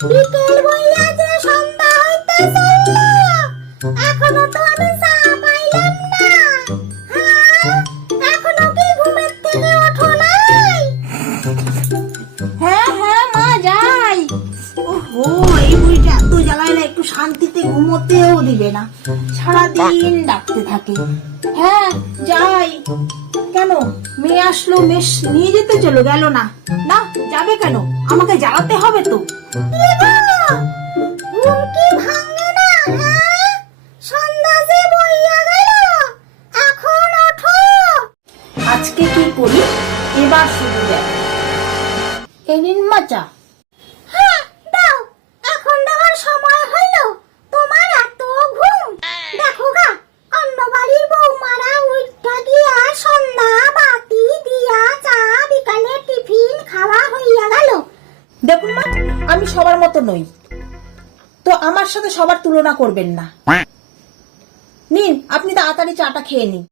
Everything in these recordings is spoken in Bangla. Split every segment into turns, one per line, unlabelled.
বিকেল হইয়া যে সন্ধ্যা হইতে চলল এখনও তো আমি চা পাইলাম না। হ্যাঁ এখনও কি ঘুমের থেকে ওঠো নাই?
হ্যাঁ হ্যাঁ মা যাই। ওহো এই বুড়িটা এত জ্বালায় না একটু শান্তিতে ঘুমোতেও দিবে না। সারাদিন ডাকতে থাকে। হ্যাঁ যাই। কেন? মেয়ে আসলো মেশ নিয়ে যেতে চলো গেল না। না যাবে কেন? আমাকে জ্বালাতে হবে তো।
হ্যাঁ?
আজকে কি করি? এবার শুরু দেখ। এদিন নিন মতো নই। তো আমার সাথে সবার তুলনা করবেন না। নিন, আপনি তাড়াতাড়ি চাটা খেয়ে নিন।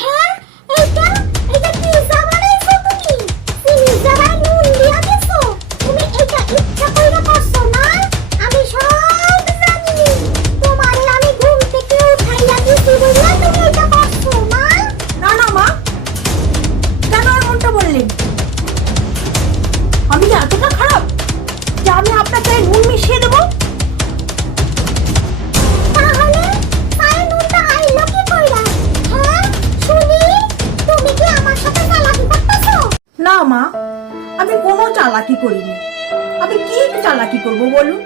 হ্যাঁ
করিনি। আমি কি চালাকি করব বলুন?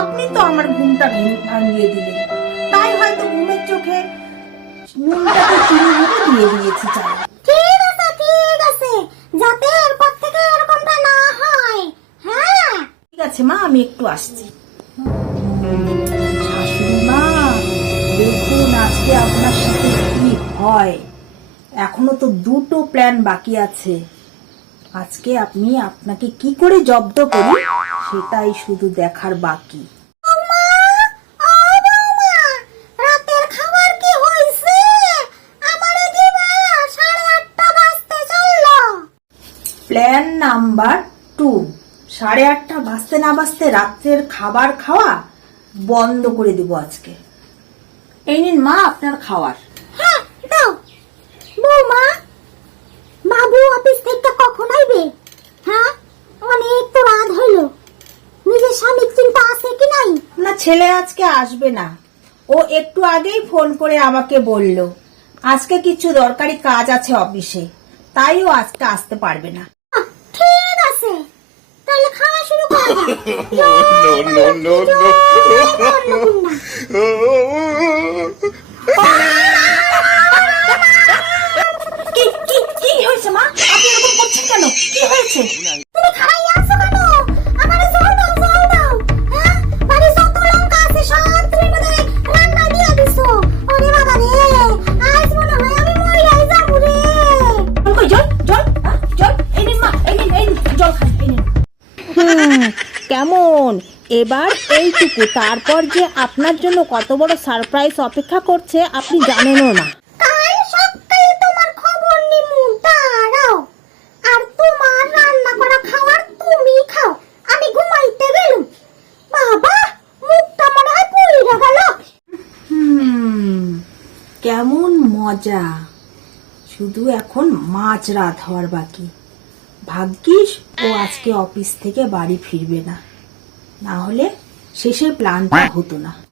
আপনি তো আমার ঘুমটা ভেঙে ভাঙিয়ে দিলেন। তাই হয়তো ঘুমের চোখে নুনটাকে চিনি মুখে দিয়ে দিয়েছি চায়ে
ঠিক আছে ঠিক আছে। যাতে এরপর থেকে এরকমটা না হয়। হ্যাঁ?
ঠিক আছে মা আমি একটু আসছি। শাশুড়ি মা দেখুন আজকে আপনার সাথে কি হয়। এখনও তো দুটো প্ল্যান বাকি আছে। আজকে আপনি আপনাকে কি করে জব্দ করি সেটাই শুধু দেখার বাকি। Plan number two. সাড়ে আটটা বাজতে না বাজতে রাত্রের খাবার খাওয়া বন্ধ করে দেব আজকে। এই নিন মা আপনার খাওয়ার।
হ্যাঁ দাও। বৌমা বাবু অফিস থেকে কখন আইবে হ্যাঁ অনেক তো রাত হইল নিজের স্বামীর চিন্তা আছে কি নাই
না ছেলে আজকে আসবে না। ও একটু আগেই ফোন করে আমাকে বলল আজকে কিছু দরকারি কাজ আছে অফিসে তাই ও আজকে আসতে পারবে না।
ঠিক আছে তাহলে খাওয়া শুরু করো।
কি হয়েছে মা? আপনি এরকম করছেন কেন? কি হয়েছে? এবার এইটুকু। তারপর যে আপনার জন্য কত বড় সারপ্রাইজ অপেক্ষা করছে আপনি জানেনও না।
কাল সকালে তোমার খবর নিমু দাঁড়াও। আর তোমার রান্না করা খাও আমি ঘুমাইতে গেলুম। বাবা মুখটা পুড়ে গেল।
হুম কেমন মজা। শুধু এখন মাছ রাত হওয়ার বাকি। ভাগ্যিস ও আজকে অফিস থেকে বাড়ি ফিরবে না। না হলে শেষের প্ল্যানটা হতো না।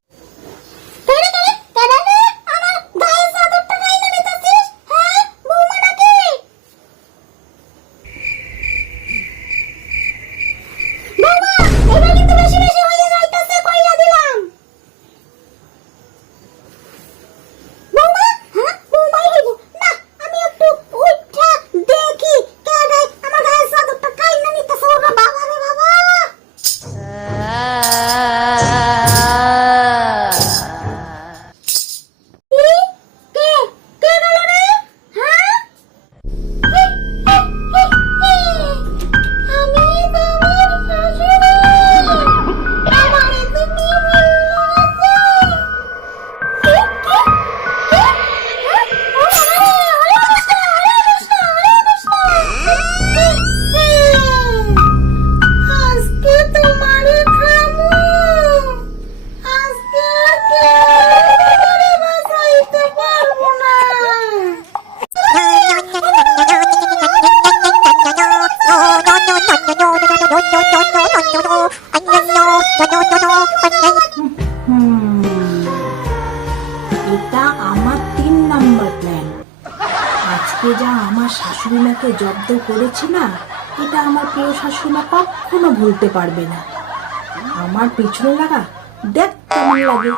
যা আমার শাশুড়িমাকে জব্দ করেছি না, এটা আমার প্রিয় শাশুড়ি মা কখনো ভুলতে পারবে না। আমার পিছনে লাগা দেখ কেমন লাগে।